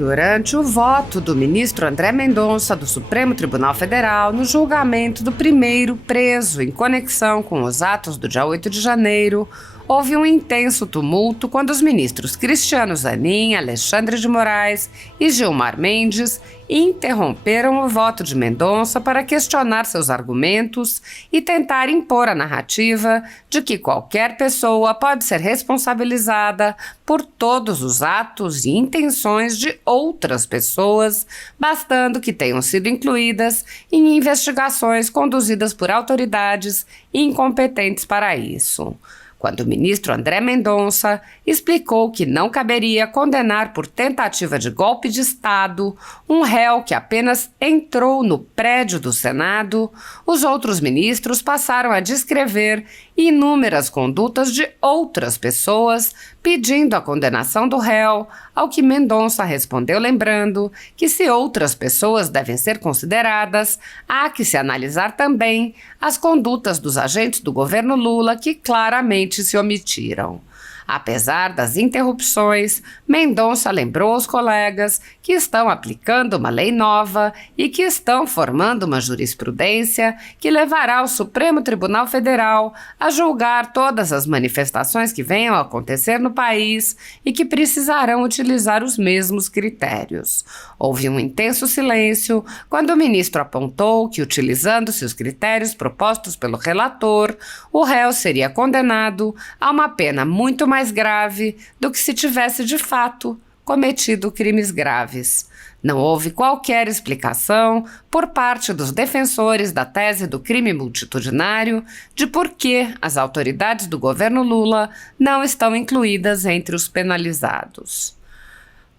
Durante o voto do ministro André Mendonça do Supremo Tribunal Federal no julgamento do primeiro preso em conexão com os atos do dia 8 de janeiro, houve um intenso tumulto quando os ministros Cristiano Zanin, Alexandre de Moraes e Gilmar Mendes interromperam o voto de Mendonça para questionar seus argumentos e tentar impor a narrativa de que qualquer pessoa pode ser responsabilizada por todos os atos e intenções de outras pessoas, bastando que tenham sido incluídas em investigações conduzidas por autoridades incompetentes para isso. Quando o ministro André Mendonça explicou que não caberia condenar por tentativa de golpe de Estado um réu que apenas entrou no prédio do Senado, os outros ministros passaram a descrever inúmeras condutas de outras pessoas pedindo a condenação do réu, ao que Mendonça respondeu lembrando que se outras pessoas devem ser consideradas, há que se analisar também as condutas dos agentes do governo Lula que claramente se omitiram. Apesar das interrupções, Mendonça lembrou aos colegas que estão aplicando uma lei nova e que estão formando uma jurisprudência que levará o Supremo Tribunal Federal a julgar todas as manifestações que venham a acontecer no país e que precisarão utilizar os mesmos critérios. Houve um intenso silêncio quando o ministro apontou que, utilizando-se os critérios propostos pelo relator, o réu seria condenado a uma pena muito mais grave do que se tivesse de fato cometido crimes graves. Não houve qualquer explicação por parte dos defensores da tese do crime multitudinário de por que as autoridades do governo Lula não estão incluídas entre os penalizados.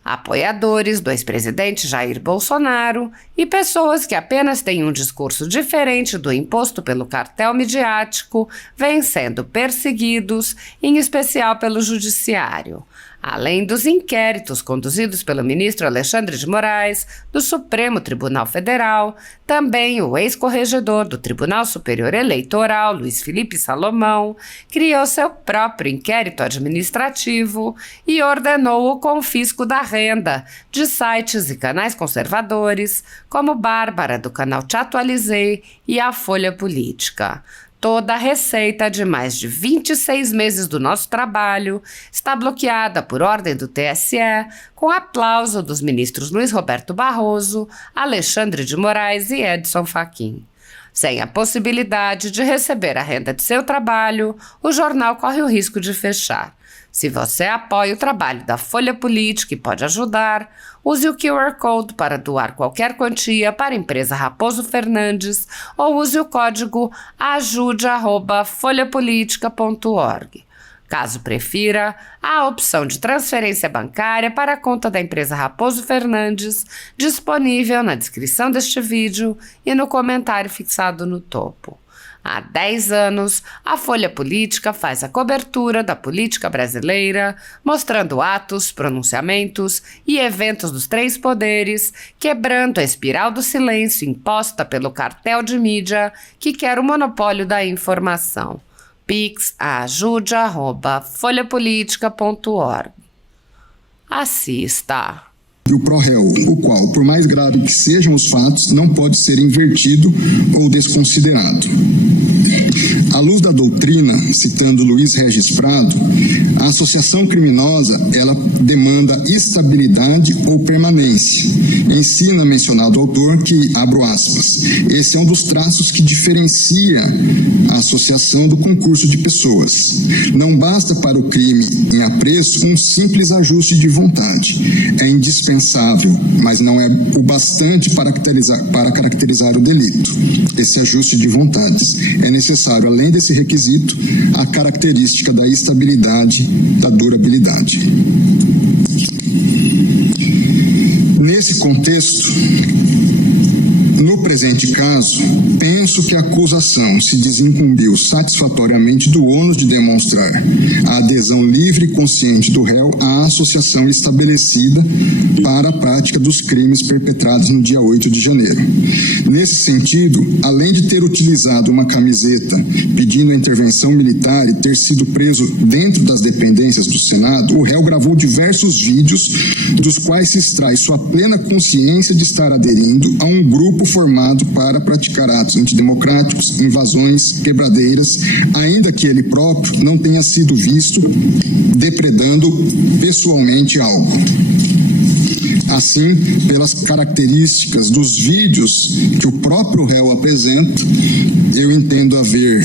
Apoiadores do ex-presidente Jair Bolsonaro e pessoas que apenas têm um discurso diferente do imposto pelo cartel midiático vêm sendo perseguidos, em especial pelo judiciário. Além dos inquéritos conduzidos pelo ministro Alexandre de Moraes, do Supremo Tribunal Federal, também o ex-corregedor do Tribunal Superior Eleitoral, Luiz Felipe Salomão, criou seu próprio inquérito administrativo e ordenou o confisco da renda de sites e canais conservadores, como Bárbara, do canal Te Atualizei, e a Folha Política. Toda a receita de mais de 26 meses do nosso trabalho está bloqueada por ordem do TSE, com aplauso dos ministros Luiz Roberto Barroso, Alexandre de Moraes e Edson Fachin. Sem a possibilidade de receber a renda de seu trabalho, o jornal corre o risco de fechar. Se você apoia o trabalho da Folha Política e pode ajudar, use o QR Code para doar qualquer quantia para a empresa Raposo Fernandes ou use o código ajude@folhapolitica.org. Caso prefira, há a opção de transferência bancária para a conta da empresa Raposo Fernandes, disponível na descrição deste vídeo e no comentário fixado no topo. Há 10 anos, a Folha Política faz a cobertura da política brasileira, mostrando atos, pronunciamentos e eventos dos três poderes, quebrando a espiral do silêncio imposta pelo cartel de mídia que quer o monopólio da informação. Pix ajude@folhapolitica.org. Assista. E o pró-réu, o qual, por mais grave que sejam os fatos, não pode ser invertido ou desconsiderado. À luz da doutrina, citando Luiz Regis Prado, a associação criminosa, ela demanda estabilidade ou permanência. Ensina mencionado autor que, abro aspas, esse é um dos traços que diferencia a associação do concurso de pessoas. Não basta para o crime em apreço um simples ajuste de vontade. É indispensável, mas não é o bastante para caracterizar o delito. Esse ajuste de vontades. É necessário, além desse requisito, a característica da estabilidade, da durabilidade. Nesse contexto, No presente caso, penso que a acusação se desincumbiu satisfatoriamente do ônus de demonstrar a adesão livre e consciente do réu à associação estabelecida para a prática dos crimes perpetrados no dia 8 de janeiro. Nesse sentido, além de ter utilizado uma camiseta pedindo a intervenção militar e ter sido preso dentro das dependências do Senado, o réu gravou diversos vídeos dos quais se extrai sua plena consciência de estar aderindo a um grupo formado para praticar atos antidemocráticos, invasões, quebradeiras, ainda que ele próprio não tenha sido visto depredando pessoalmente algo. Assim, pelas características dos vídeos que o próprio réu apresenta, eu entendo haver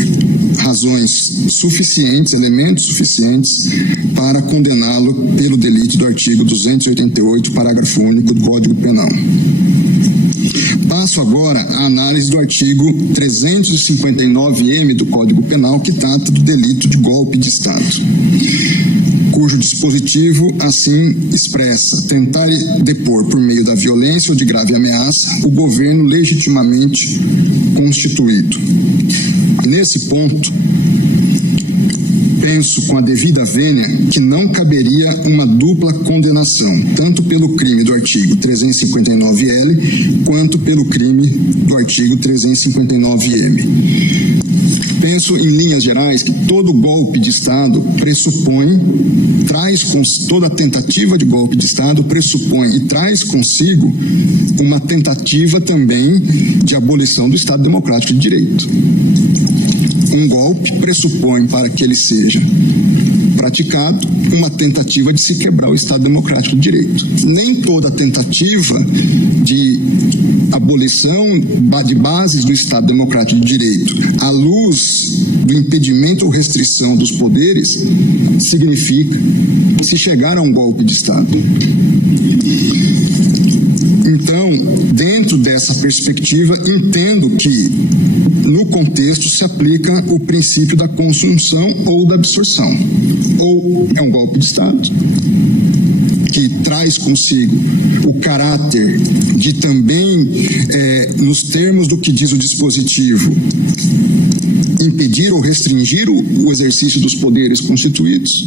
razões suficientes, elementos suficientes para condená-lo pelo delito do artigo 288, parágrafo único do Código Penal. Passo agora à análise do artigo 359-M do Código Penal, que trata do delito de golpe de Estado, cujo dispositivo assim expressa: tentar depor por meio da violência ou de grave ameaça o governo legitimamente constituído. Nesse ponto, penso com a devida vênia que não caberia uma dupla condenação, tanto pelo crime do artigo 359-L quanto pelo crime do artigo 359-M. Penso, em linhas gerais, que todo golpe de Estado toda tentativa de golpe de Estado pressupõe e traz consigo uma tentativa também de abolição do Estado Democrático de Direito. Um golpe pressupõe, para que ele seja praticado, uma tentativa de se quebrar o Estado Democrático de Direito. Nem toda tentativa de abolição de bases do Estado Democrático de Direito, à luz do impedimento ou restrição dos poderes, significa se chegar a um golpe de Estado. Então, dentro dessa perspectiva, entendo que, no contexto, se aplica o princípio da consunção ou da absorção. Ou é um golpe de Estado, que traz consigo o caráter de também, nos termos do que diz o dispositivo, impedir ou restringir o exercício dos poderes constituídos,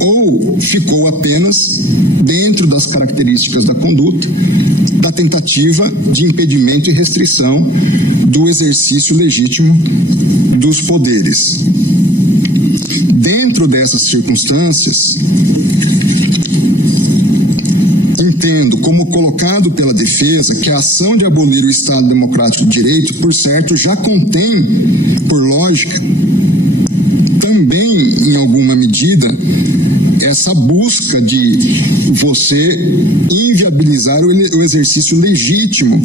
ou ficou apenas dentro das características da conduta, da tentativa de impedimento e restrição do exercício legítimo dos poderes. Dentro dessas circunstâncias, entendo como colocado pela defesa que a ação de abolir o Estado Democrático de Direito, por certo, já contém, por lógica, também, em alguma medida, essa busca de você inviabilizar o exercício legítimo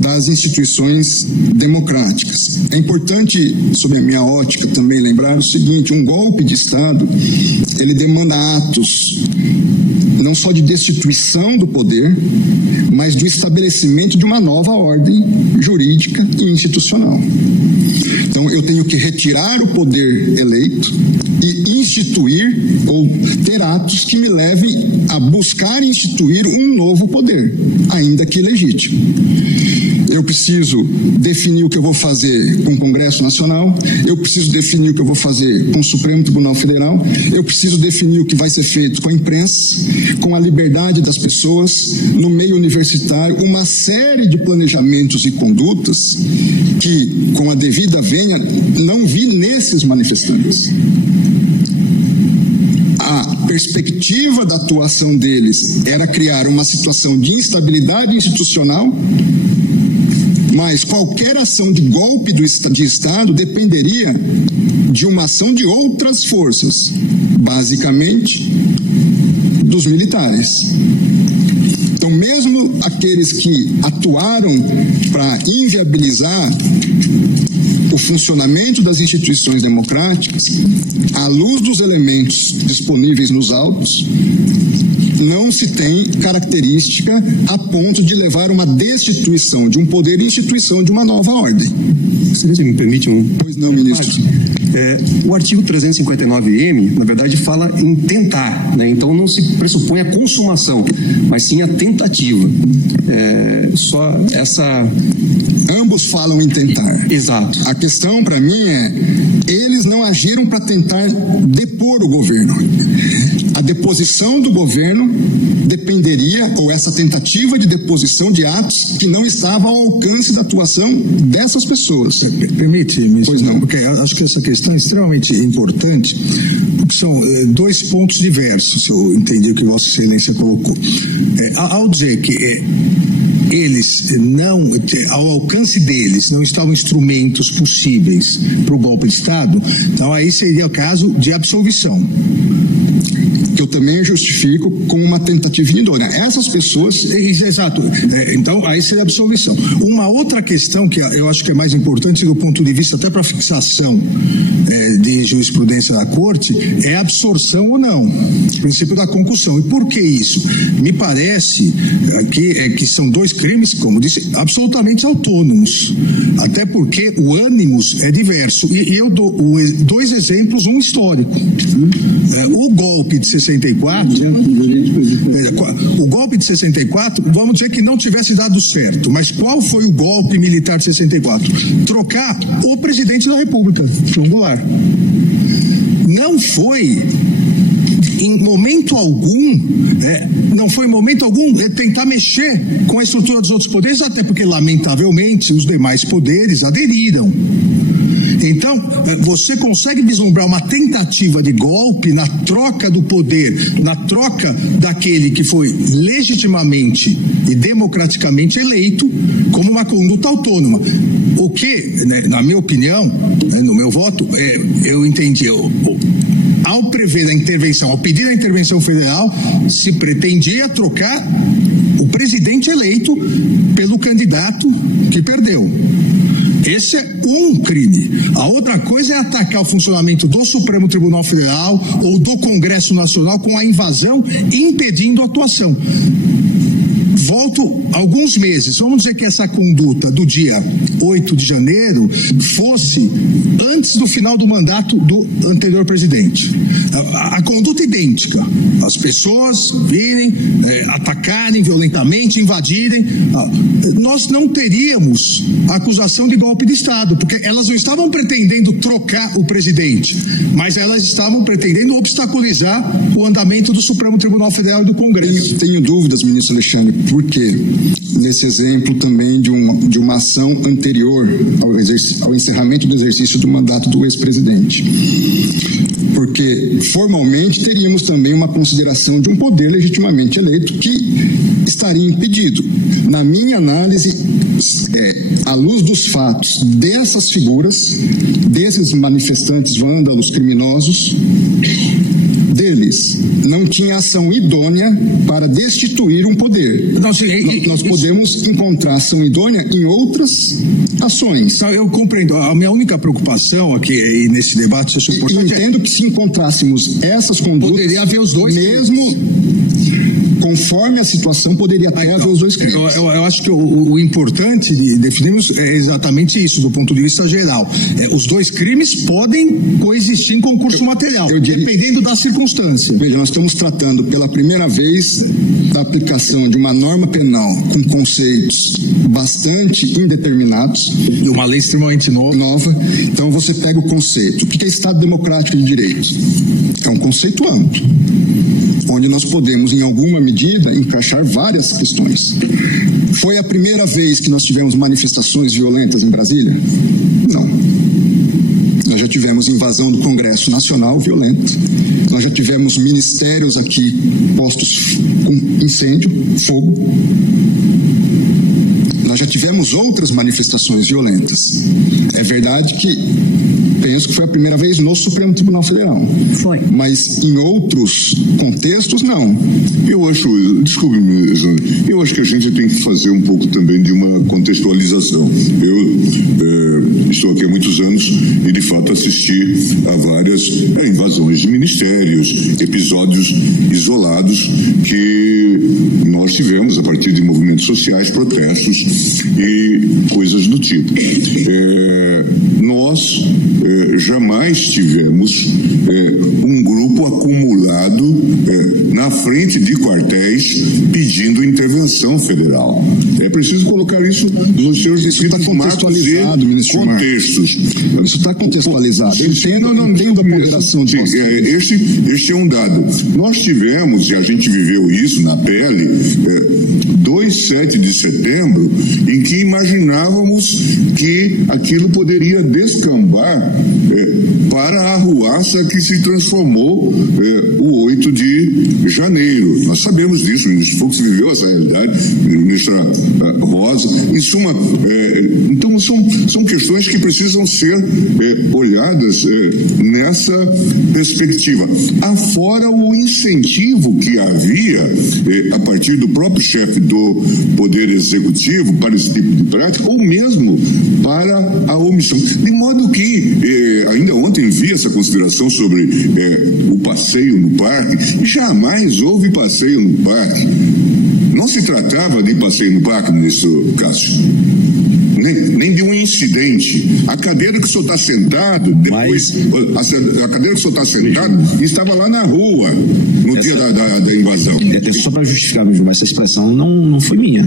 das instituições democráticas. É importante, sob a minha ótica, também lembrar o seguinte: um golpe de Estado, ele demanda atos não só de destituição do poder, mas do estabelecimento de uma nova ordem jurídica e institucional. Então, eu tenho que retirar o poder eleito e instituir ou ter atos que me levem a buscar instituir um novo poder, ainda que ilegítimo. Eu preciso definir o que eu vou fazer com o Congresso Nacional, eu preciso definir o que eu vou fazer com o Supremo Tribunal Federal, eu preciso definir o que vai ser feito com a imprensa, com a liberdade das pessoas, no meio universitário, uma série de planejamentos e condutas que, com a devida vênia, não vi nesses manifestantes. A perspectiva da atuação deles era criar uma situação de instabilidade institucional, mas qualquer ação de golpe de Estado dependeria de uma ação de outras forças, basicamente dos militares. Então, mesmo aqueles que atuaram para inviabilizar o funcionamento das instituições democráticas, à luz dos elementos disponíveis nos autos, não se tem característica a ponto de levar uma destituição de um poder e instituição de uma nova ordem. Se me permite Pois não, ministro. O artigo 359-M, na verdade, fala em tentar, né? Então não se pressupõe a consumação, mas sim a tentativa. Só essa... Ambos falam em tentar. Exato. A questão, para mim, eles não agiram para tentar depor o governo. A deposição do governo dependeria, ou essa tentativa de deposição de atos que não estavam ao alcance da atuação dessas pessoas. Permite, ministro? Pois não. Porque acho que essa questão é extremamente importante, porque são dois pontos diversos, se eu entendi o que Vossa Excelência colocou. Ao dizer que eles não, ao alcance deles, não estavam instrumentos possíveis para o golpe de Estado, então aí seria o caso de absolvição. Que eu também justifico como uma tentativa idônea. Essas pessoas... Exato. Então, aí seria absolvição. Uma outra questão que eu acho que é mais importante do ponto de vista até para fixação de jurisprudência da Corte é a absorção ou não. O princípio da concussão. E por que isso? Me parece que são dois crimes, como disse, absolutamente autônomos. Até porque o ânimos é diverso. E eu dou dois exemplos, um histórico. O golpe de 64, o golpe de 64, vamos dizer que não tivesse dado certo, mas qual foi o golpe militar de 64? Trocar o presidente da República, João Goulart. Não foi em momento algum, tentar mexer com a estrutura dos outros poderes, até porque, lamentavelmente, os demais poderes aderiram. Então, você consegue vislumbrar uma tentativa de golpe na troca do poder, na troca daquele que foi legitimamente e democraticamente eleito como uma conduta autônoma. O que, na minha opinião, no meu voto, eu entendi, ao prever a intervenção, ao pedir a intervenção federal, se pretendia trocar o presidente eleito pelo candidato que perdeu. Esse é um crime. A outra coisa é atacar o funcionamento do Supremo Tribunal Federal ou do Congresso Nacional com a invasão, impedindo a atuação. Volto alguns meses. Vamos dizer que essa conduta do dia 8 de janeiro fosse antes do final do mandato do anterior presidente. A conduta idêntica. As pessoas virem, atacarem violentamente, invadirem. Nós não teríamos acusação de golpe de Estado, porque elas não estavam pretendendo trocar o presidente, mas elas estavam pretendendo obstaculizar o andamento do Supremo Tribunal Federal e do Congresso. Tenho dúvidas, ministro Alexandre, por quê? Nesse exemplo também de uma ação anterior ao encerramento do exercício do mandato do ex-presidente. Porque, formalmente, teríamos também uma consideração de um poder legitimamente eleito que estaria impedido. Na minha análise, à luz dos fatos dessas figuras, desses manifestantes vândalos criminosos, deles não tinha ação idônea para destituir um poder. Nós podemos encontrar ação idônea em outras ações. Eu compreendo. A minha única preocupação aqui nesse debate é eu entendo que se encontrássemos essas condutas, poderia haver os dois, mesmo conforme a situação, poderia até haver os dois crimes. Eu acho que o importante de definirmos é exatamente isso, do ponto de vista geral. Os dois crimes podem coexistir em concurso material, dependendo da circunstância. Veja, nós estamos tratando pela primeira vez da aplicação de uma norma penal com conceitos bastante indeterminados. De uma lei extremamente nova. Então você pega o conceito. O que é Estado Democrático de Direito? É um conceito amplo, onde nós podemos, em alguma medida, encaixar várias questões. Foi a primeira vez que nós tivemos manifestações violentas em Brasília? Não. Nós já tivemos invasão do Congresso Nacional violenta. Nós já tivemos ministérios aqui postos com incêndio, fogo. Nós já tivemos outras manifestações violentas. É verdade que penso que foi a primeira vez no Supremo Tribunal Federal. Foi. Mas em outros contextos, não. Eu acho, desculpe-me, eu acho que a gente tem que fazer um pouco também de uma contextualização. Eu estou aqui há muitos anos e, de fato, assisti a várias invasões de ministérios, episódios isolados que nós tivemos a partir de movimentos sociais, protestos e coisas do tipo. Nós jamais tivemos um grupo acumulado na frente de quartéis pedindo intervenção federal. É preciso colocar isso nos seus contextualizado, ministro contextos. Isso está contextualizado. Entendo a ponderação de este é um dado. Nós tivemos, e a gente viveu isso na pele, 7 de setembro, em que imaginávamos que aquilo poderia descambar para a arruaça que se transformou o 8 de janeiro. Nós sabemos disso, o ministro Fux viveu essa realidade, a ministra Rosa. Em suma, então são questões que precisam ser olhadas nessa perspectiva. Afora o incentivo que havia a partir do próprio chefe do Poder Executivo para esse tipo de prática, ou mesmo para a omissão. De modo que, ainda ontem vi essa consideração sobre o passeio no parque, e jamais houve passeio no parque. Não se tratava de passeio no parque, ministro Cássio. Nem de um incidente. A cadeira que o senhor está sentado, depois, a cadeira que o senhor está sentado, estava lá na rua, no dia da invasão. Só para justificar, mas essa expressão não foi minha.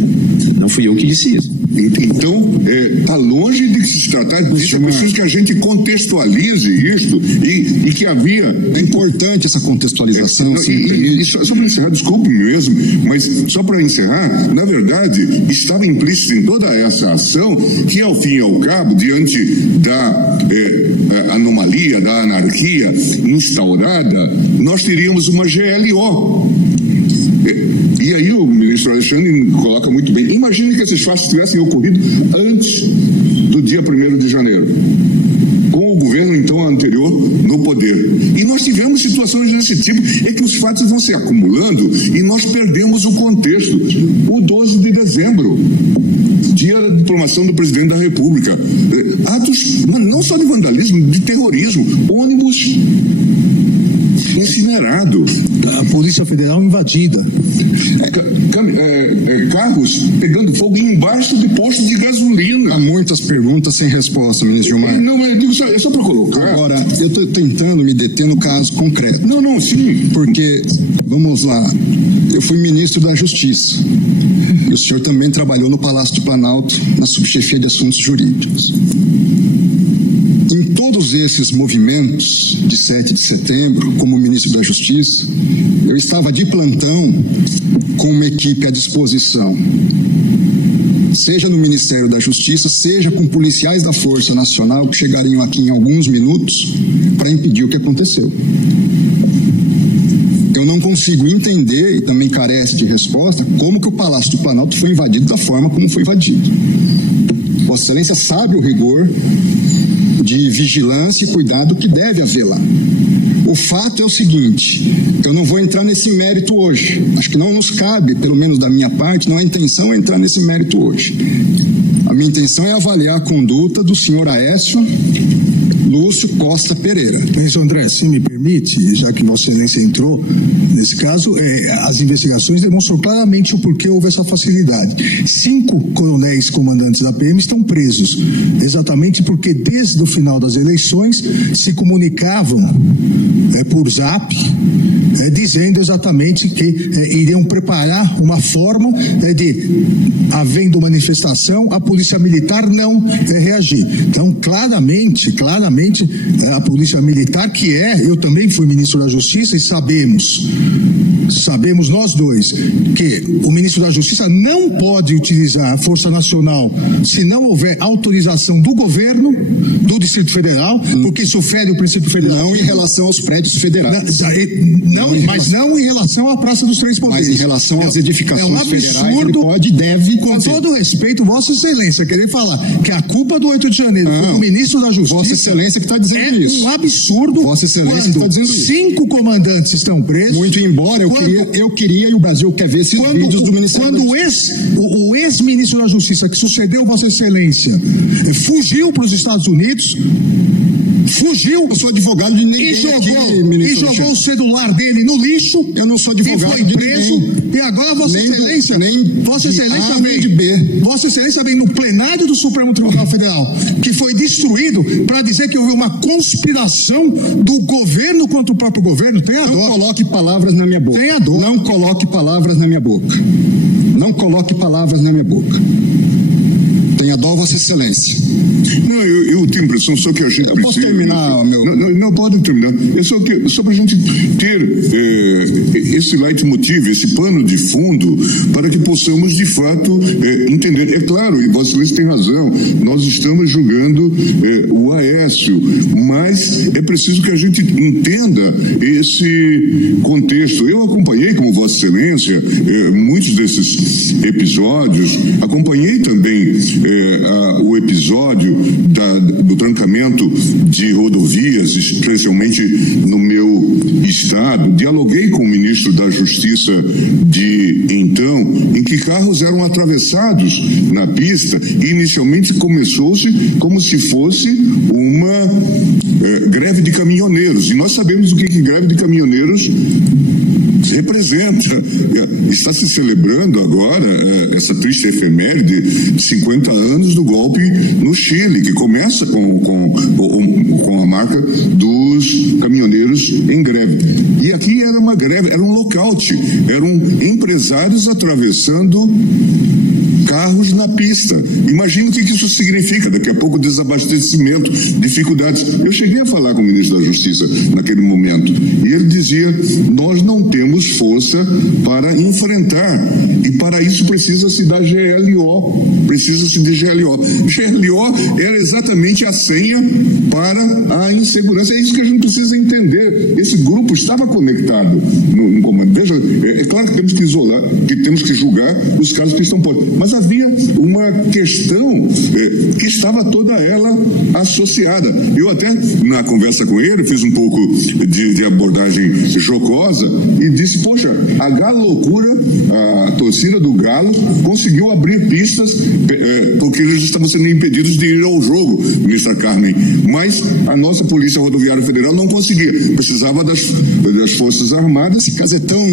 Não fui eu que disse isso. Então, está longe de se tratar disso. É preciso que a gente contextualize isso e que havia... É importante essa contextualização. Só para encerrar, desculpe mesmo, mas só para encerrar, na verdade, estava implícito em toda essa ação que, ao fim e ao cabo, diante da anomalia, da anarquia instaurada, nós teríamos uma GLO. E aí o ministro Alexandre coloca muito bem. Imagine que esses fatos tivessem ocorrido antes do dia 1º de janeiro, com o governo, então, anterior no poder. E nós tivemos situações desse tipo, é que os fatos vão se acumulando e nós perdemos o contexto. O 12 de dezembro, dia da diplomação do presidente da República. Atos, mas não só de vandalismo, de terrorismo. Ônibus incinerado. A Polícia Federal invadida. Carros pegando fogo embaixo de postos de gasolina. Há muitas perguntas sem resposta, ministro Gilmar. Não, é só para colocar. Agora, eu estou tentando me deter no caso concreto. Não, sim. Porque, vamos lá, eu fui ministro da Justiça. E o senhor também trabalhou no Palácio do Planalto, na subchefia de assuntos jurídicos. Em todos esses movimentos de 7 de setembro, como ministro da Justiça, eu estava de plantão com uma equipe à disposição, seja no Ministério da Justiça, seja com policiais da Força Nacional que chegariam aqui em alguns minutos para impedir o que aconteceu. Eu não consigo entender, e também carece de resposta, como que o Palácio do Planalto foi invadido da forma como foi invadido. Vossa Excelência sabe o rigor de vigilância e cuidado que deve haver lá. O fato é o seguinte, eu não vou entrar nesse mérito hoje. Acho que não nos cabe, pelo menos da minha parte, não é a intenção entrar nesse mérito hoje. A minha intenção é avaliar a conduta do senhor Aécio Lúcio Costa Pereira. Ministro André, se me permite, já que Vossa Excelência entrou nesse caso, as investigações demonstram claramente o porquê houve essa facilidade. 5 coronéis comandantes da PM estão presos, exatamente porque desde o final das eleições se comunicavam por zap, dizendo exatamente que iriam preparar uma forma de, havendo manifestação, a Polícia Militar não reagir. Então, claramente, a Polícia Militar, que eu também fui ministro da Justiça e sabemos nós dois, que o ministro da Justiça não pode utilizar a Força Nacional se não houver autorização do governo, do Distrito Federal, porque isso fere o princípio federal. Não em relação aos prédios federais. Mas não Não em relação à Praça dos Três Poderes. Mas em relação às edificações federais, ele absurdo, pode e deve com conter. todo respeito, Vossa Excelência, querer falar que a culpa do 8 de janeiro foi do ministro da Justiça. Vossa Excelência que está dizendo isso. É um absurdo. Vossa Excelência que está dizendo isso. 5 comandantes estão presos. Muito embora eu queria e o Brasil quer ver esses vídeos do Ministério da Justiça. Quando o ex-ministro da Justiça, que sucedeu Vossa Excelência, fugiu para os Estados Unidos, Eu sou advogado de ninguém e aqui, jogou o celular dele no lixo. Eu não sou advogado e foi preso. E agora Vossa Excelência, Vossa Excelência vem no plenário do Supremo Tribunal Federal, que foi destruído, para dizer que houve uma conspiração do governo contra o próprio governo. Tenha dó. Não coloque palavras na minha boca. Tenha dó. Não coloque palavras na minha boca. Não coloque palavras na minha boca. Tenha dó, Vossa Excelência. Não, eu tenho a impressão só que a gente precisa... Posso terminar, meu... Não, pode terminar. É só para a gente ter esse leitmotiv, esse pano de fundo, para que possamos, de fato, entender. É claro, e Vossa Excelência tem razão, nós estamos julgando o Aécio, mas é preciso que a gente entenda esse contexto. Eu acompanhei, como Vossa Excelência, muitos desses episódios, acompanhei também o episódio do trancamento de rodovias, especialmente no meu estado. Dialoguei com o ministro da Justiça de então, em que carros eram atravessados na pista e inicialmente começou-se como se fosse uma greve de caminhoneiros. E nós sabemos o que greve de caminhoneiros representa. Está se celebrando agora essa triste efeméride de 50 anos do golpe no Chile, que começa com a marca dos caminhoneiros em greve. E aqui era uma greve, era um lockout, eram empresários atravessando carros na pista. Imagina o que isso significa. Daqui a pouco desabastecimento, dificuldades. Eu cheguei a falar com o ministro da Justiça naquele momento e ele dizia: nós não temos força para enfrentar e para isso precisa-se da GLO. Precisa-se de GLO. GLO era exatamente a senha para a insegurança. É isso que a gente precisa entender. Esse grupo estava conectado no comando. Veja, é claro que temos que isolar, que temos que julgar os casos que estão postos. Mas havia uma questão que estava toda ela associada. Eu até, na conversa com ele, fiz um pouco de abordagem jocosa e disse: poxa, a Galo Loucura, a torcida do Galo, conseguiu abrir pistas porque eles estavam sendo impedidos de ir ao jogo, ministra Carmen. Mas a nossa Polícia Rodoviária Federal não conseguia. Precisava das Forças Armadas. Esse caso é tão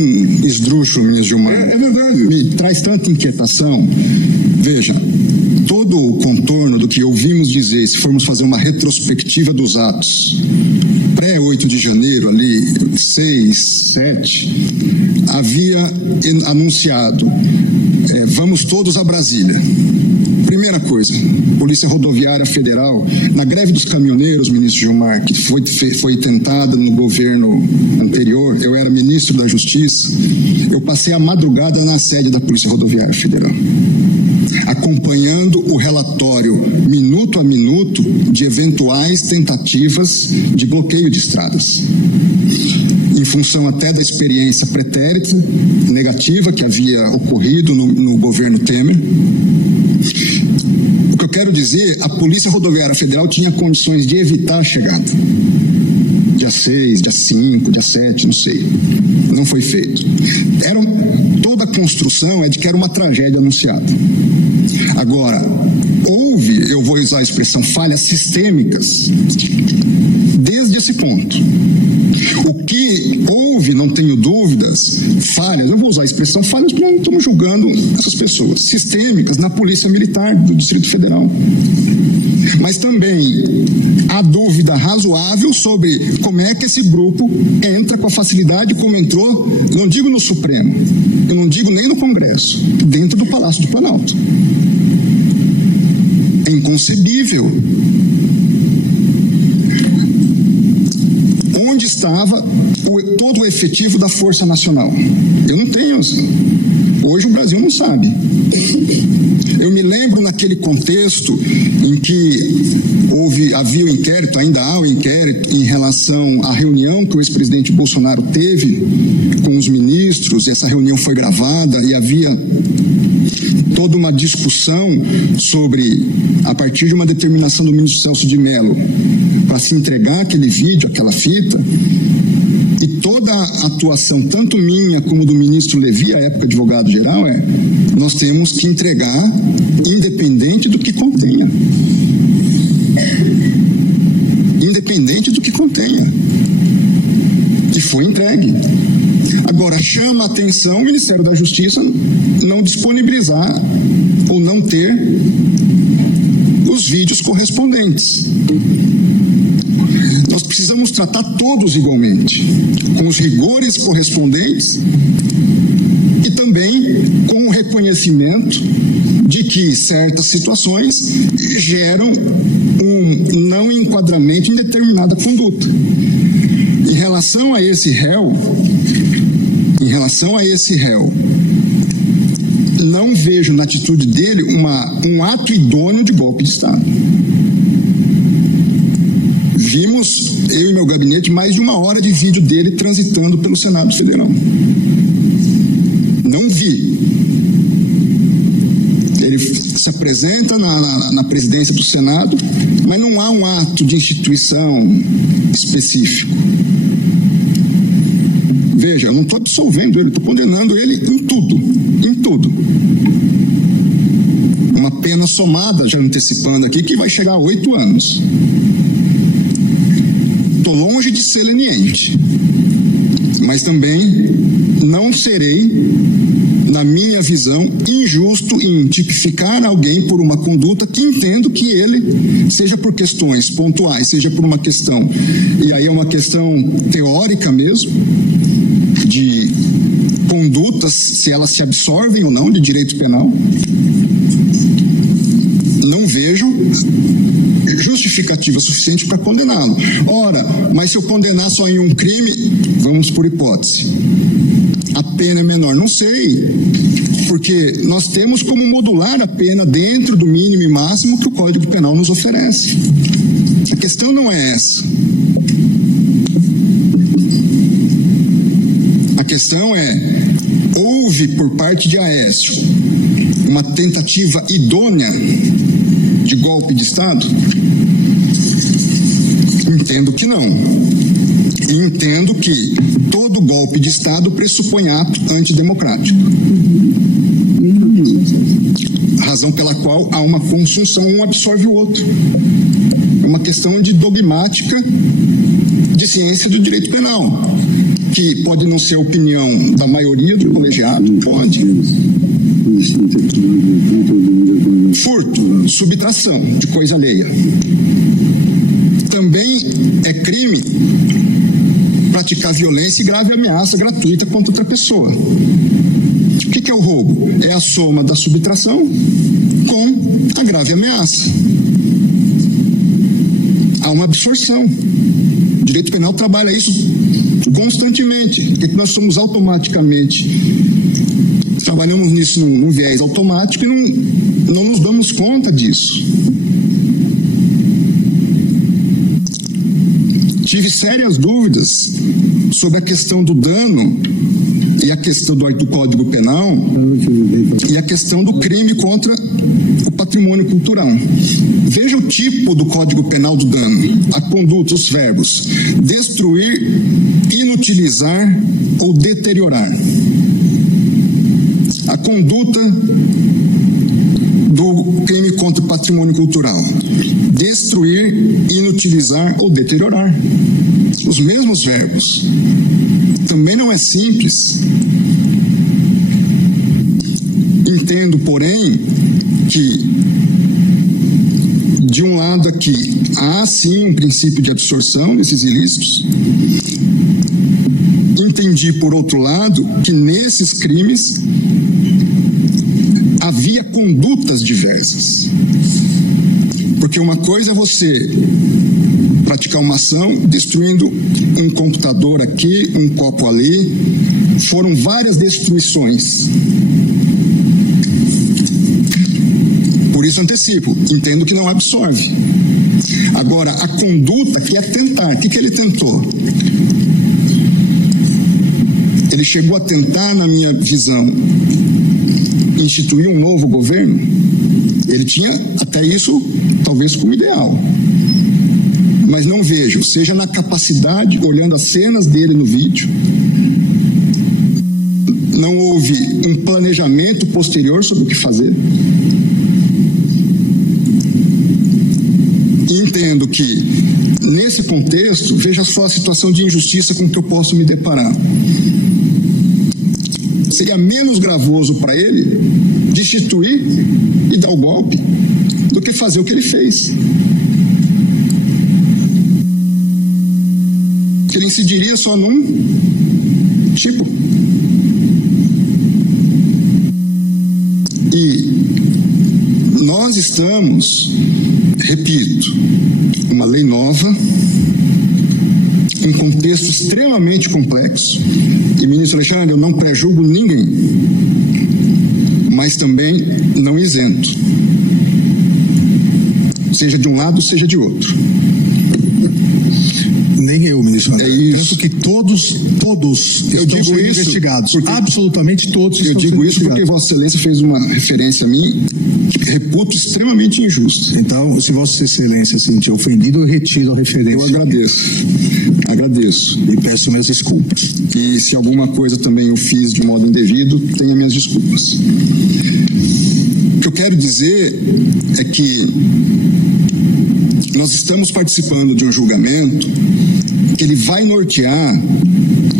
esdrúxulo, ministro Gilmar. É verdade. Me traz tanta inquietação. Veja, todo o contorno do que ouvimos dizer, se formos fazer uma retrospectiva dos atos, pré-8 de janeiro, ali, 6, 7, havia anunciado, vamos todos a Brasília. Primeira coisa, Polícia Rodoviária Federal, na greve dos caminhoneiros, ministro Gilmar, que foi tentada no governo anterior, eu era ministro da Justiça, eu passei a madrugada na sede da Polícia Rodoviária Federal, acompanhando o relatório minuto a minuto de eventuais tentativas de bloqueio de estradas, em função até da experiência pretérita negativa que havia ocorrido no governo Temer. O que eu quero dizer, a Polícia Rodoviária Federal tinha condições de evitar a chegada. Dia 6, dia 5, dia 7, não sei. Não foi feito. Toda a construção é de que era uma tragédia anunciada. Agora, houve, eu vou usar a expressão, falhas sistêmicas desde esse ponto. O que houve, não tenho dúvidas, falhas, eu vou usar a expressão falhas porque não estamos julgando essas pessoas, sistêmicas na Polícia Militar do Distrito Federal. Mas também há dúvida razoável sobre como é que esse grupo entra com a facilidade como entrou, não digo no Supremo, eu não digo nem no Congresso, dentro do Palácio do Planalto. É inconcebível. Onde está estava todo o efetivo da Força Nacional. Eu não tenho, assim. Hoje o Brasil não sabe. Eu me lembro naquele contexto em que havia o inquérito, ainda há o inquérito em relação à reunião que o ex-presidente Bolsonaro teve com os ministros, e essa reunião foi gravada e havia toda uma discussão sobre, a partir de uma determinação do ministro Celso de Mello, para se entregar aquele vídeo, aquela fita, e toda a atuação, tanto minha como do ministro Levi, à época advogado-geral, nós temos que entregar independente do que contenha. Independente do que contenha. E foi entregue. Agora, chama a atenção o Ministério da Justiça não disponibilizar ou não ter os vídeos correspondentes. Nós precisamos tratar todos igualmente, com os rigores correspondentes e também com o reconhecimento de que certas situações geram um não enquadramento em determinada conduta. Em relação a esse réu, não vejo na atitude dele um ato idôneo de golpe de Estado. Vimos, eu e meu gabinete, mais de 1 hora de vídeo dele transitando pelo Senado Federal. Não vi. Ele se apresenta na presidência do Senado, mas não há um ato de instituição específico. Veja, eu não estou absolvendo ele, estou condenando ele em tudo. Uma pena somada, já antecipando aqui, que vai chegar a 8 anos. Estou longe de ser leniente, mas também não serei, na minha visão, injusto em tipificar alguém por uma conduta que entendo que ele, seja por questões pontuais, seja por uma questão, e aí é uma questão teórica mesmo, de condutas, se elas se absorvem ou não de direito penal, não vejo justificativa suficiente para condená-lo. Ora, mas se eu condenar só em um crime, vamos por hipótese, a pena é menor. Não sei, porque nós temos como modular a pena dentro do mínimo e máximo que o Código Penal nos oferece. A questão não é essa. A questão é, houve por parte de Aécio uma tentativa idônea de golpe de Estado? Entendo que não. Entendo que todo golpe de Estado pressupõe ato antidemocrático. Razão pela qual há uma consunção, um absorve o outro. É uma questão de dogmática de ciência do direito penal, que pode não ser a opinião da maioria do colegiado, pode. Furto, subtração de coisa alheia. Também é crime praticar violência e grave ameaça gratuita contra outra pessoa. O que é o roubo? É a soma da subtração com a grave ameaça. Há uma absorção. O direito penal trabalha isso constantemente. Porque nós somos automaticamente, trabalhamos nisso num viés automático e não nos damos conta disso. Tive sérias dúvidas sobre a questão do dano e a questão do Código Penal e a questão do crime contra o patrimônio cultural. Veja o tipo do Código Penal do dano, a conduta, os verbos: destruir, inutilizar ou deteriorar. A conduta do crime contra o patrimônio cultural: destruir, inutilizar ou deteriorar. Os mesmos verbos. Também não é simples. Entendo, porém, que de um lado aqui há sim um princípio de absorção desses ilícitos. Entendi, por outro lado, que nesses crimes havia condutas diversas. Porque uma coisa é você praticar uma ação destruindo um computador aqui, um copo ali. Foram várias destruições. Por isso antecipo, entendo que não absorve. Agora, a conduta que é tentar, o que ele tentou? Ele chegou a tentar, na minha visão, instituir um novo governo. Ele tinha até isso, talvez, como ideal. Mas não vejo, seja na capacidade, olhando as cenas dele no vídeo, não houve um planejamento posterior sobre o que fazer. E entendo que, nesse contexto, veja só a situação de injustiça com que eu posso me deparar. Seria menos gravoso para ele destituir e dar o golpe do que fazer o que ele fez. Ele incidiria só num tipo. E nós estamos, repito, uma lei nova, um contexto extremamente complexo. E, ministro Alexandre, eu não prejulgo ninguém, mas também não isento, seja de um lado, seja de outro. Nem eu, ministro André. É isso. Tanto que todos estão sendo investigados. Porque, absolutamente todos estão sendo investigados. Eu digo isso porque Vossa Excelência fez uma referência a mim que reputo extremamente injusta. Então, se Vossa Excelência se sentir ofendido, eu retiro a referência. Eu agradeço. E peço minhas desculpas. E se alguma coisa também eu fiz de modo indevido, tenha minhas desculpas. O que eu quero dizer é que nós estamos participando de um julgamento que ele vai nortear.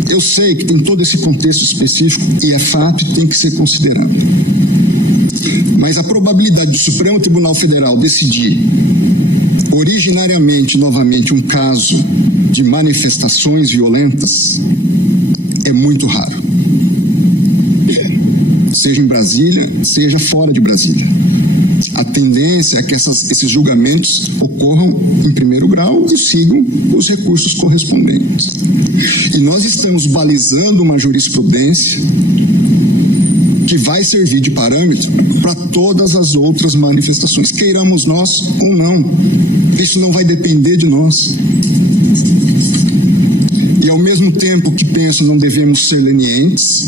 Eu sei que tem todo esse contexto específico e é fato e tem que ser considerado. Mas a probabilidade do Supremo Tribunal Federal decidir originariamente, novamente, um caso de manifestações violentas é muito raro. Seja em Brasília, seja fora de Brasília. A tendência é que esses julgamentos ocorram em primeiro grau e sigam os recursos correspondentes. E nós estamos balizando uma jurisprudência que vai servir de parâmetro para todas as outras manifestações, queiramos nós ou não. Isso não vai depender de nós. E ao mesmo tempo que penso não devemos ser lenientes,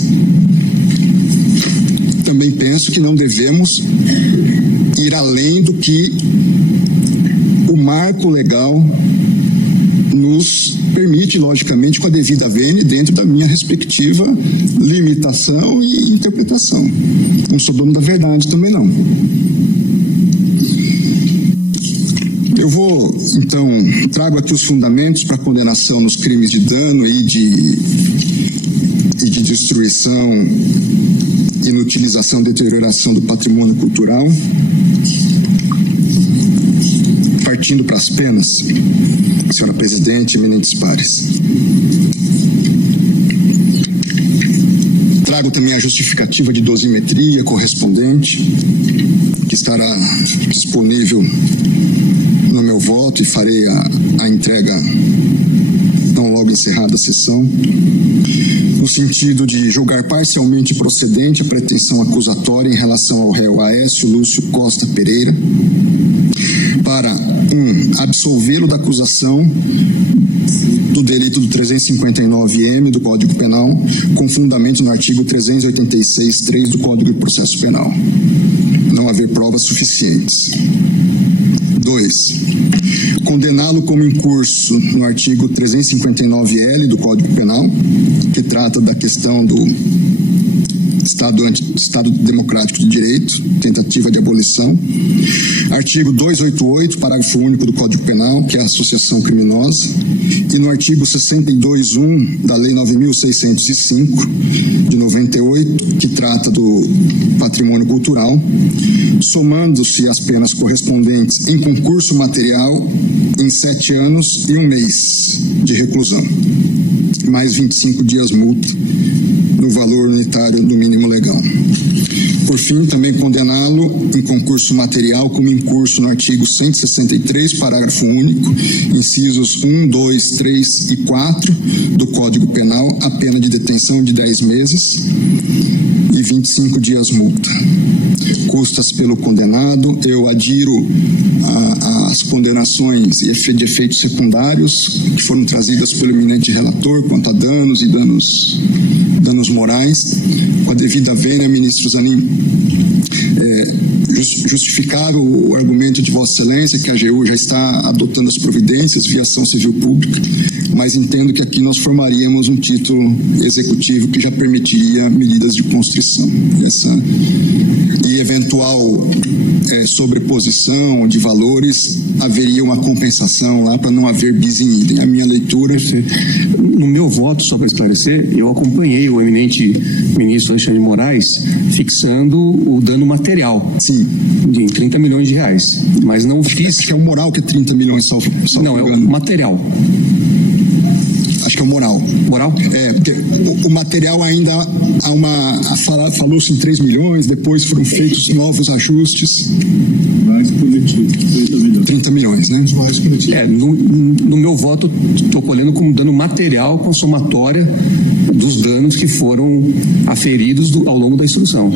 também penso que não devemos ir além do que o marco legal nos permite, logicamente, com a devida vênia, dentro da minha respectiva limitação e interpretação. Não sou dono da verdade também, não. Eu vou, então, trago aqui os fundamentos para a condenação nos crimes de dano e de destruição, inutilização, deterioração do patrimônio cultural. Partindo para as penas, senhora presidente, eminentes pares. Trago também a justificativa de dosimetria correspondente, que estará disponível no meu voto, e farei a entrega tão logo encerrada a sessão, no sentido de julgar parcialmente procedente a pretensão acusatória em relação ao réu Aécio Lúcio Costa Pereira, para absolvê-lo da acusação do delito do 359-M do Código Penal, com fundamento no artigo 386-3 do Código de Processo Penal. Não haver provas suficientes. 2. Condená-lo como incurso no artigo 359-L do Código Penal, que trata da questão do Estado Democrático de Direito, tentativa de abolição. Artigo 288, parágrafo único do Código Penal, que é a associação criminosa. E no artigo 62.1 da Lei 9.605, de 98, que trata do patrimônio cultural, somando-se as penas correspondentes em concurso material em 7 anos e 1 mês de reclusão, mais 25 dias multa no valor unitário do mínimo legal. Por fim, também condená-lo em concurso recurso material como incurso no artigo 163, parágrafo único, incisos 1, 2, 3 e 4 do Código Penal, a pena de detenção de 10 meses e 25 dias multa. Custas pelo condenado, eu adiro às condenações de efeitos secundários que foram trazidas pelo eminente relator quanto a danos e danos morais. Com a devida vênia, ministro Zanin, justificar o argumento de Vossa Excelência que a AGU já está adotando as providências via ação civil pública, mas entendo que aqui nós formaríamos um título executivo que já permitiria medidas de constrição. E eventual sobreposição de valores, haveria uma compensação lá para não haver bis in idem. A minha leitura... No meu voto, só para esclarecer, eu acompanhei o eminente ministro Alexandre de Moraes fixando o dano material. Sim. De 30 milhões de reais. Mas não fiz... Acho que é o moral que é 30 milhões, salvo não, é o material. Acho que é o moral. Moral? Porque o material ainda falou-se em 3 milhões, depois foram feitos novos ajustes. Mais coletivo, 30 milhões, né? No meu voto, estou colhendo como dano material com somatória dos danos que foram aferidos ao longo da instrução.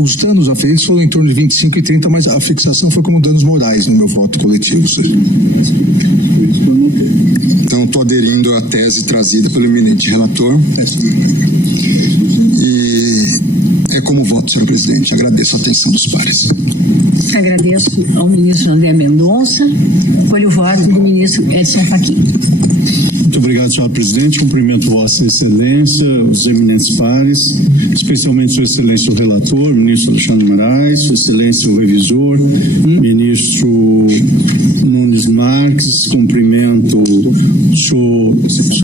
Os danos aferidos foram em torno de 25 e 30, mas a fixação foi como danos morais no meu voto coletivo. Então, estou aderindo à tese trazida pelo eminente relator. E é como voto, senhor presidente. Agradeço a atenção dos pares. Agradeço ao ministro André Mendonça. Colho o voto do ministro Edson Fachin. Muito obrigado, senhor presidente. Cumprimento Vossa Excelência, os eminentes pares, especialmente Sua Excelência o relator, ministro Alexandre de Moraes, Sua Excelência o revisor, ministro Nunes Marques. Cumprimento o senhor